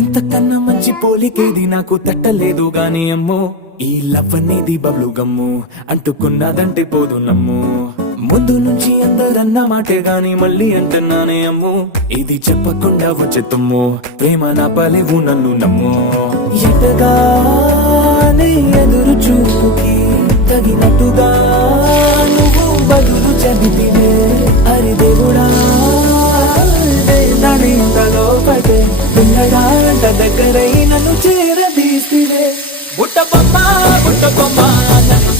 ఇంతకన్నా మంచి పోలికేది నాకు తట్టలేదు గాని అమ్మో, ఈ లవ్ అనేది బబ్లు గమ్ము అంటుకున్నదంటే పోదు నమ్ము. ముందు నుంచి అందరన్న మాటే గాని మళ్ళీ అంటున్నానే అమ్ము, ఇది చెప్పకుండా వచ్చే తుమ్ము, ప్రేమ నా పలేవు నన్ను నమ్ము. ఎటగానే ఎదురు చూపుకి తగినట్టుగా నువ్వు బదులు చెబితివే, అరి దేవుడా దాని ఇంతలో పడే పిల్లగాంట దగ్గరై నన్ను చేరదీసివే. బుట్ట బొమ్మ నన్ను